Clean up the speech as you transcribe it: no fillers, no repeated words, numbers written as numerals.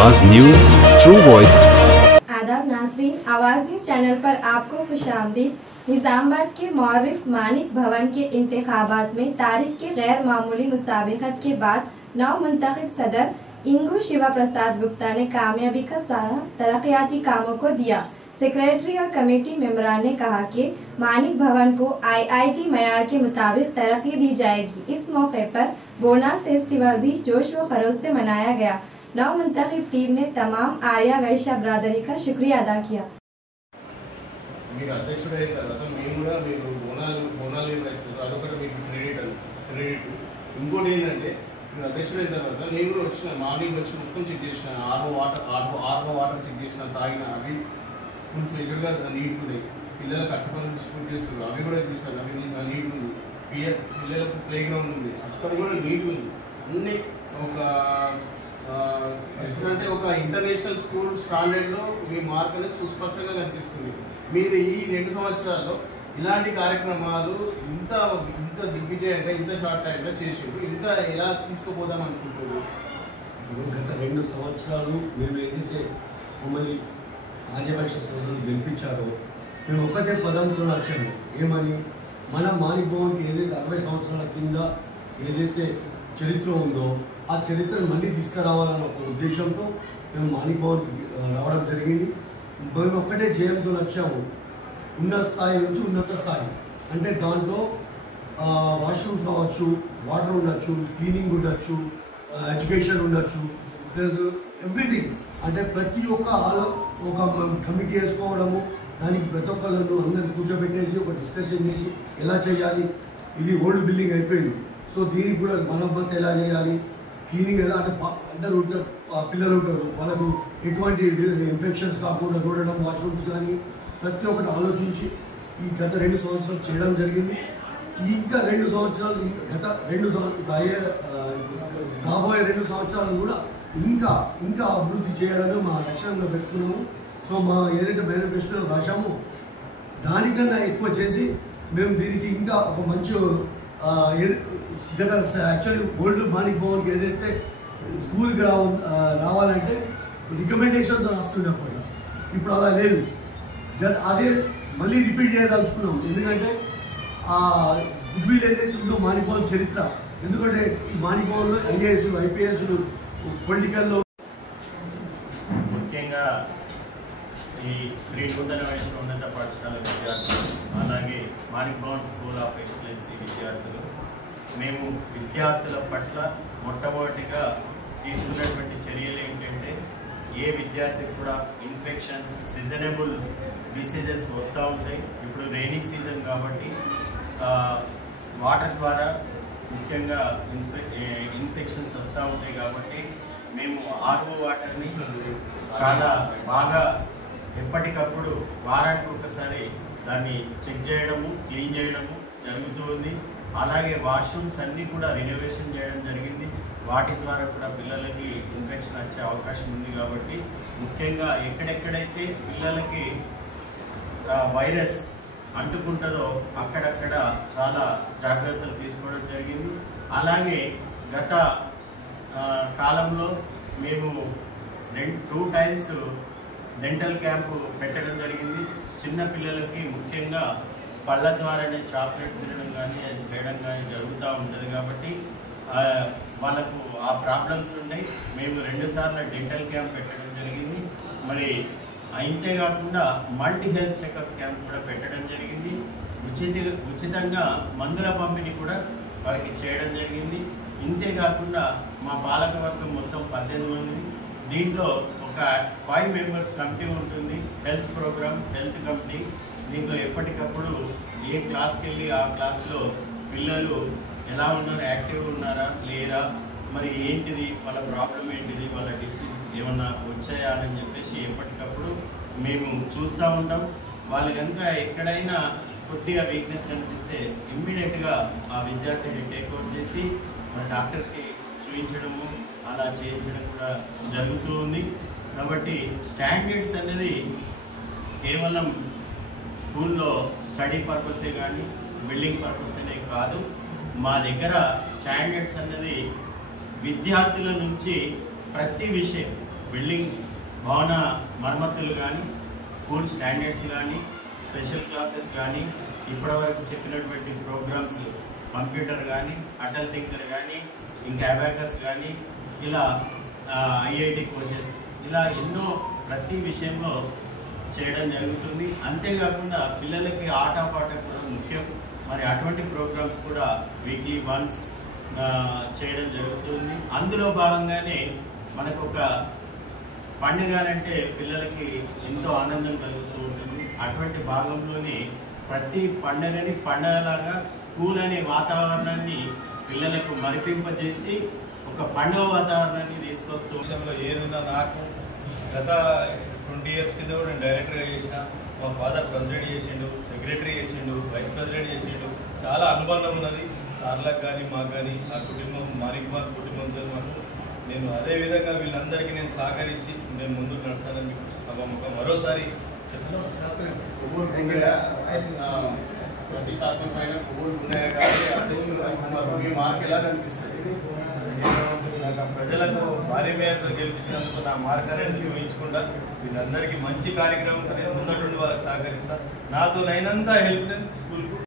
आवाज news true voice. आदाब नाज़रीन, आवाज़ न्यूज चैनल पर आपको खुशामदीद। निज़ामाबाद के मौरिफ मानिक भवन के इंतखाबात में तारीख के गैर मामूली मुसाबिकत के बाद नौ मुंतखब सदर इंगू शिवा प्रसाद गुप्ता ने कामयाबी का सारा तरक्याती कामों को दिया। सेक्रेटरी और कमेटी मेंबरान ने कहा कि मानिक भवन को IIT मयार के मुताबिक तरक्की दी जाएगी। इस मौके पर बोनाल फेस्टिवल भी जोश व खरोश से मनाया गया। नौ मुंतखब टीम ने तमाम आर्या वैश्य बरादरी का शुक्रिया अदा किया। ఇంకోటి ఏంటంటే మీరు అధ్యక్షుడు అయిన తర్వాత నేను కూడా వచ్చిన మార్నింగ్ వచ్చి మొత్తం చెక్ చేసిన ఆర్ఓ వాటర్ చెక్ చేసిన తాగిన అవి ఫుల్ ఫ్లెజ్డ్గా నీట్ ఉన్నాయి. పిల్లలకు అట్టుపని డిస్ట్రిబ్యూట్ చేస్తున్నారు, అవి కూడా చూసాను. అవి నీట్ ఉంది. పిల్లలకు ప్లే గ్రౌండ్ ఉంది, అక్కడ కూడా నీట్ ఉంది. అన్నీ ఒక అంటే ఒక ఇంటర్నేషనల్ స్కూల్ స్టాండర్డ్లో మీ మార్క్ అనేది సుస్పష్టంగా కనిపిస్తుంది. మీరు ఈ 2 సంవత్సరాల్లో ఇలాంటి కార్యక్రమాలు ఇంత దిగ్విజయంగా ఇంత షార్ట్ టైంలో చేసిండ్రు, ఇంకా ఎలా తీసుకుపోదాం అనుకుంటున్నారు? గత 2 సంవత్సరాలు మేము ఏదైతే మమ్మల్ని ఆర్యవైశ్య సోదరులు గెలిపించారో మేము ఒక్కటే పదంతో వచ్చాము. ఏమని, మన మానిక్ భవన్కి ఏదైతే 60 సంవత్సరాల కింద ఏదైతే చరిత్ర ఉందో ఆ చరిత్రను మళ్ళీ తీసుకురావాలన్న ఒక ఉద్దేశంతో మేము మానిక్ భవన్కి రావడం జరిగింది. మేము ఒక్కటే జయంతో వచ్చాము, ఉన్నత స్థాయి నుంచి ఉన్నత స్థాయి. అంటే దాంట్లో వాష్రూమ్స్ కావచ్చు, వాటర్ ఉండొచ్చు, క్లీనింగ్ ఉండొచ్చు, ఎడ్యుకేషన్ ఉండొచ్చు, ప్లస్ ఎవ్రీథింగ్. అంటే ప్రతి ఒక్క ఒక కమిటీ వేసుకోవడము, దానికి ప్రతి ఒక్కళ్ళు అందరిని కూర్చోబెట్టేసి ఒక డిస్కషన్ చేసి ఎలా చేయాలి. ఇది ఓల్డ్ బిల్డింగ్ అయిపోయింది, సో దీనికి కూడా మరమ్మతు ఎలా చేయాలి, క్లీనింగ్ ఎలా, అంటే అందరూ ఉంటారు, పిల్లలు ఉంటారు, వాళ్ళకు ఎటువంటి ఇన్ఫెక్షన్స్ కాకుండా చూడడం, వాష్రూమ్స్ కానీ ప్రతి ఒక్కటి ఆలోచించి ఈ గత 2 సంవత్సరాలు చేయడం జరిగింది. ఇంకా 2 సంవత్సరాలు గత 2 సంవత్సరాలు రాబోయే 2 సంవత్సరాలు కూడా ఇంకా అభివృద్ధి చేయడమే మా లక్ష్యంగా పెట్టుకున్నాము. సో మా ఏదైతే మేనిఫెస్టోలో రాశామో దానికన్నా ఎక్కువ చేసి మేము దీనికి ఇంకా ఒక మంచి గత యాక్చువల్లీ ఓల్డ్ మానిక్ భవన్కి ఏదైతే స్కూల్కి రావాలంటే రికమెండేషన్తో వస్తున్నప్పుడు ఇప్పుడు అలా లేదు. అదే మళ్ళీ రిపీట్ చేయదలుచుకున్నాం. ఎందుకంటే ఆ గుడ్విల్ ఏదైతే ఉందో మానిక్ భవన్ చరిత్ర, ఎందుకంటే ఈ మానిక్ భవన్లో IAS IPS పొలిటికల్లో ముఖ్యంగా ఈ శ్రీ నూతన వయసు ఉన్నత పాఠశాల విద్యార్థులు, అలాగే Manik Bhavan school of excellency విద్యార్థులు, మేము విద్యార్థుల పట్ల మొట్టమొదటిగా తీసుకున్నటువంటి చర్యలు ఏంటంటే, ఏ విద్యార్థికి కూడా ఇన్ఫెక్షన్, సీజనబుల్ డిసీజెస్ వస్తూ ఉంటాయి. ఇప్పుడు రైనీ సీజన్ కాబట్టి వాటర్ ద్వారా ముఖ్యంగా ఇన్ఫెక్షన్స్ వస్తూ ఉంటాయి. కాబట్టి మేము RO వాటర్ని చాలా బాగా ఎప్పటికప్పుడు వారానికి ఒకసారి దాన్ని చెక్ చేయడము, క్లీన్ చేయడము జరుగుతూ ఉంది. అలాగే వాష్రూమ్స్ అన్నీ కూడా రినోవేషన్ చేయడం జరిగింది. వాటి ద్వారా కూడా పిల్లలకి ఇన్ఫెక్షన్ వచ్చే అవకాశం ఉంది. కాబట్టి ముఖ్యంగా ఎక్కడెక్కడైతే పిల్లలకి వైరస్ అంటుకుంటుందో అక్కడక్కడ చాలా జాగ్రత్తలు తీసుకోవడం జరిగింది. అలాగే గత కాలంలో మేము 2 టైమ్స్ డెంటల్ క్యాంపు పెట్టడం జరిగింది. చిన్న పిల్లలకి ముఖ్యంగా పళ్ళ ద్వారానే చాక్లెట్స్ తినడం కానీ అది చేయడం కానీ జరుగుతూ ఉంటుంది. కాబట్టి వాళ్ళకు ఆ ప్రాబ్లమ్స్ ఉన్నాయి. మేము 2 సార్లు డెంటల్ క్యాంప్ పెట్టడం జరిగింది. మరి అంతేకాకుండా మల్టీ హెల్త్ చెకప్ క్యాంప్ కూడా పెట్టడం జరిగింది. ఉచితంగా మందుల పంపిణీ కూడా వారికి చేయడం జరిగింది. ఇంతేకాకుండా మా పాలకవర్గం మొత్తం 18 మంది. దీంట్లో ఒక 5 మెంబర్స్ కమిటీ ఉంటుంది, హెల్త్ ప్రోగ్రామ్, హెల్త్ కమిటీ. దీంట్లో ఎప్పటికప్పుడు ఏ క్లాస్కి వెళ్ళి ఆ క్లాస్లో పిల్లలు ఎలా ఉన్నారు, యాక్టివ్గా ఉన్నారా లేరా, మరి ఏంటిది వాళ్ళ ప్రాబ్లం, ఏంటిది వాళ్ళ డిసీజ్ ఏమన్నా వచ్చాయా అని చెప్పేసి ఎప్పటికప్పుడు మేము చూస్తూ ఉంటాం. వాళ్ళు కనుక ఎక్కడైనా కొద్దిగా వీక్నెస్ కనిపిస్తే ఇమ్మీడియట్గా ఆ విద్యార్థిని టేక్అవుట్ చేసి మన డాక్టర్కి చూపించడము, అలా చేయించడం కూడా జరుగుతూ ఉంది. కాబట్టి స్టాండర్డ్స్ అనేది కేవలం స్కూల్లో స్టడీ పర్పసే కానీ బిల్డింగ్ పర్పస్ అనే కాదు. మా దగ్గర స్టాండర్డ్స్ అనేది విద్యార్థుల నుంచి ప్రతి విషయం బిల్డింగ్ భవన మరమ్మతులు కానీ, స్కూల్ స్టాండర్డ్స్ కానీ, స్పెషల్ క్లాసెస్ కానీ, ఇప్పటివరకు చెప్పినటువంటి ప్రోగ్రామ్స్ కంప్యూటర్ కానీ, అటల్ థింకర్ కానీ, ఇంకా అబాకస్ కానీ, ఇలా ఐఐటి కోచెస్, ఇలా ఎన్నో ప్రతి విషయంలో చేయడం జరుగుతుంది. అంతేకాకుండా పిల్లలకి ఆటపాట కూడా ముఖ్యం. మరి అటువంటి ప్రోగ్రామ్స్ కూడా వీక్లీ వన్స్ చేయడం జరుగుతుంది. అందులో భాగంగానే మనకు ఒక పండుగ అంటే పిల్లలకి ఎంతో ఆనందం కలుగుతూ ఉంటుంది. అటువంటి భాగంలోనే ప్రతి పండుగని పండుగలాగా స్కూల్ అనే వాతావరణాన్ని పిల్లలకు మరిపింపజేసి ఒక పండుగ వాతావరణాన్ని తీసుకొస్తూ విషయంలో ఏదున్నా నాకు గత 20 years కింద కూడా నేను డైరెక్టర్గా చేసిన, మా ఫాదర్ ప్రెసిడెంట్ చేసిండు, సెక్రటరీ చేసిండు, వైస్ ప్రెసిడెంట్ చేసిండు. చాలా అనుబంధం ఉన్నది సార్లకు కానీ మాకు కానీ. నా కుటుంబం మాణిక్ బాల్ కుటుంబంతో మాకు నేను అదేవిధంగా వీళ్ళందరికీ నేను సహకరించి నేను ముందుకు నడుస్తానని సభముఖం మరోసారి ప్రతిష్టాత్మకమైన కొవ్వూరు ఉన్నాయి కాబట్టి అధ్యక్షులు మీ మార్క్ ఎలా కనిపిస్తుంది? ప్రజలకు భారీ మేరతో గెలిపించినందుకు నా మార్క్ అనేది చూపించుకుంటా. వీళ్ళందరికీ మంచి కార్యక్రమంతో నేను ముందటుండి వాళ్ళకి సహకరిస్తాను. నాతో నైనంత హెల్ప్ నేను స్కూల్కు